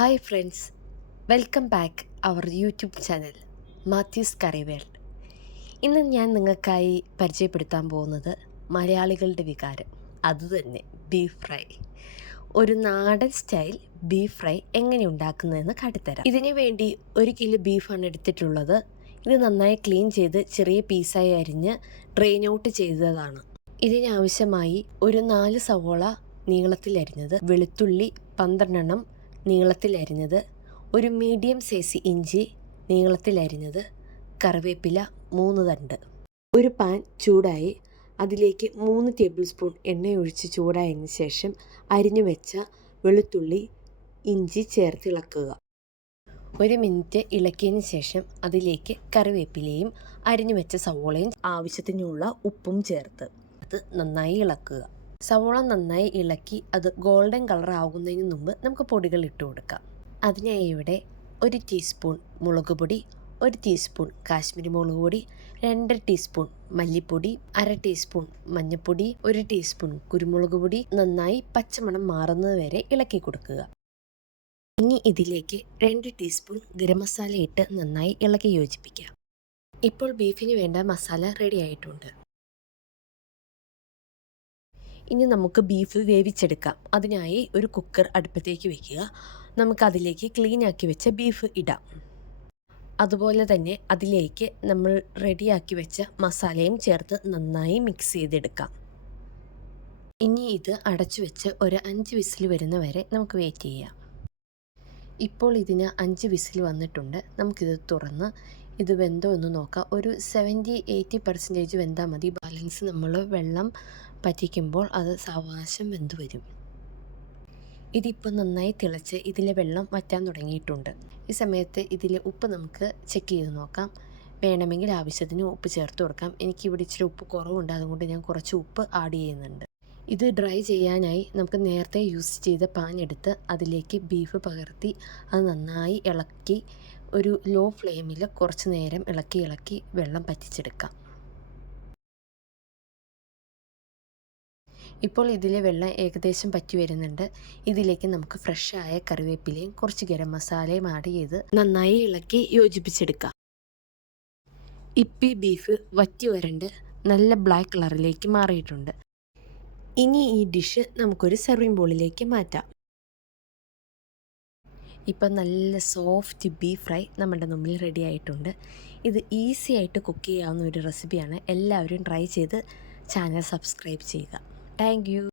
Hi friends, welcome back our YouTube channel Mathews curry world. ഇന്ന് ഞാൻ നിങ്ങൾക്കായി പരിചയപ്പെടുത്താൻ പോകുന്നത് മലയാളികളുടെ വികാരം, അതുതന്നെ ബീഫ് ഫ്രൈ. ഒരു നാടൻ സ്റ്റൈൽ ബീഫ് ഫ്രൈ എങ്ങനെ ഉണ്ടാക്കുന്നതെന്ന് കാട്ടിത്തരാം. ഇതിനു വേണ്ടി 1 കിലോ ബീഫാണ് എടുത്തിട്ടുള്ളത്. ഇത് നന്നായി ക്ലീൻ ചെയ്ത് ചെറിയ പീസായി അരിഞ്ഞ് ഡ്രെയിൻ ഔട്ട് ചെയ്തതാണ്. ഇതിനാവശ്യമായി ഒരു 4 സവോള നീളത്തിൽ അരിഞ്ഞത്, വെളുത്തുള്ളി 12 എണ്ണം നീളത്തിൽ അരിഞ്ഞത്, ഒരു മീഡിയം സൈസ് ഇഞ്ചി നീളത്തിൽ അരിഞ്ഞത്, കറിവേപ്പില 3 തണ്ട്. ഒരു പാൻ ചൂടായി അതിലേക്ക് 3 ടേബിൾ സ്പൂൺ എണ്ണയൊഴിച്ച് ചൂടായതിനു ശേഷം അരിഞ്ഞു വെച്ച വെളുത്തുള്ളി ഇഞ്ചി ചേർത്ത് ഇളക്കുക. 1 മിനിറ്റ് ഇളക്കിയതിന് ശേഷം അതിലേക്ക് കറിവേപ്പിലയും അരിഞ്ഞു വെച്ച സവോളയും ആവശ്യത്തിനുള്ള ഉപ്പും ചേർത്ത് അത് നന്നായി ഇളക്കുക. സവോള നന്നായി ഇളക്കി അത് ഗോൾഡൻ കളർ ആകുന്നതിന് മുമ്പ് നമുക്ക് പൊടികൾ ഇട്ട് കൊടുക്കാം. അതിനായി ഇവിടെ 1 ടീസ്പൂൺ മുളക് പൊടി, 1 ടീസ്പൂൺ കാശ്മീരി മുളക് പൊടി, 2 ടീസ്പൂൺ മല്ലിപ്പൊടി, 1/2 ടീസ്പൂൺ മഞ്ഞൾപ്പൊടി, 1 ടീസ്പൂൺ കുരുമുളക് പൊടി നന്നായി പച്ചമണം മാറുന്നത് വരെ ഇളക്കി കൊടുക്കുക. ഇനി ഇതിലേക്ക് 2 ടീസ്പൂൺ ഗരം മസാല ഇട്ട് നന്നായി ഇളക്കി യോജിപ്പിക്കുക. ഇപ്പോൾ ബീഫിന് വേണ്ട മസാല റെഡി ആയിട്ടുണ്ട്. ഇനി നമുക്ക് ബീഫ് വേവിച്ചെടുക്കാം. അതിനായി ഒരു കുക്കർ അടുപ്പത്തേക്ക് വെക്കുക. നമുക്കതിലേക്ക് ക്ലീൻ ആക്കി വെച്ച ബീഫ് ഇടാം. അതുപോലെ തന്നെ അതിലേക്ക് നമ്മൾ റെഡിയാക്കി വെച്ച മസാലയും ചേർത്ത് നന്നായി മിക്സ് ചെയ്തെടുക്കാം. ഇനി ഇത് അടച്ചു വെച്ച് ഒരു 5 വിസിൽ വരുന്ന വരെ നമുക്ക് വെയിറ്റ് ചെയ്യാം. ഇപ്പോൾ ഇതിന് 5 വിസിൽ വന്നിട്ടുണ്ട്. നമുക്കിത് തുറന്ന് ഇത് വെന്തോ എന്ന് നോക്കാം. ഒരു 70-80% വെന്താൽ മതി. ബാലൻസ് നമ്മൾ വെള്ളം പറ്റിക്കുമ്പോൾ അത് സാവകാശം വെന്ത് വരും. ഇതിപ്പോൾ നന്നായി തിളച്ച് ഇതിലെ വെള്ളം വറ്റാൻ തുടങ്ങിയിട്ടുണ്ട്. ഈ സമയത്ത് ഇതിലെ ഉപ്പ് നമുക്ക് ചെക്ക് ചെയ്ത് നോക്കാം. വേണമെങ്കിൽ ആവശ്യത്തിന് ഉപ്പ് ചേർത്ത് കൊടുക്കാം. എനിക്കിവിടെ ഇച്ചിരി ഉപ്പ് കുറവുണ്ട്, അതുകൊണ്ട് ഞാൻ കുറച്ച് ഉപ്പ് ആഡ് ചെയ്യുന്നുണ്ട്. ഇത് ഡ്രൈ ചെയ്യാനായി നമുക്ക് നേരത്തെ യൂസ് ചെയ്ത പാൻ എടുത്ത് അതിലേക്ക് ബീഫ് പകർത്തി അത് നന്നായി ഇളക്കി ഒരു ലോ ഫ്ലെയിമിൽ കുറച്ച് നേരം ഇളക്കി വെള്ളം പറ്റിച്ചെടുക്കാം. ഇപ്പോൾ ഇതിലെ വെള്ളം ഏകദേശം പറ്റി വരുന്നുണ്ട്. ഇതിലേക്ക് നമുക്ക് ഫ്രഷായ കറിവേപ്പിലയും കുറച്ച് ഗരം മസാലയും ആഡ് ചെയ്ത് നന്നായി ഇളക്കി യോജിപ്പിച്ചെടുക്കാം. ഇപ്പി ബീഫ് വറ്റി വരണ്ട് നല്ല ബ്ലാക്ക് കളറിലേക്ക് മാറിയിട്ടുണ്ട്. ഇനി ഈ ഡിഷ് നമുക്കൊരു സെർവിങ് ബോളിലേക്ക് മാറ്റാം. ഇപ്പം നല്ല സോഫ്റ്റ് ബീഫ് ഫ്രൈ നമ്മുടെ മുമ്പിൽ റെഡി ആയിട്ടുണ്ട്. ഇത് ഈസി ആയിട്ട് കുക്ക് ചെയ്യാവുന്ന ഒരു റെസിപ്പിയാണ്. എല്ലാവരും ട്രൈ ചെയ്ത് ചാനൽ സബ്സ്ക്രൈബ് ചെയ്യുക. Thank you.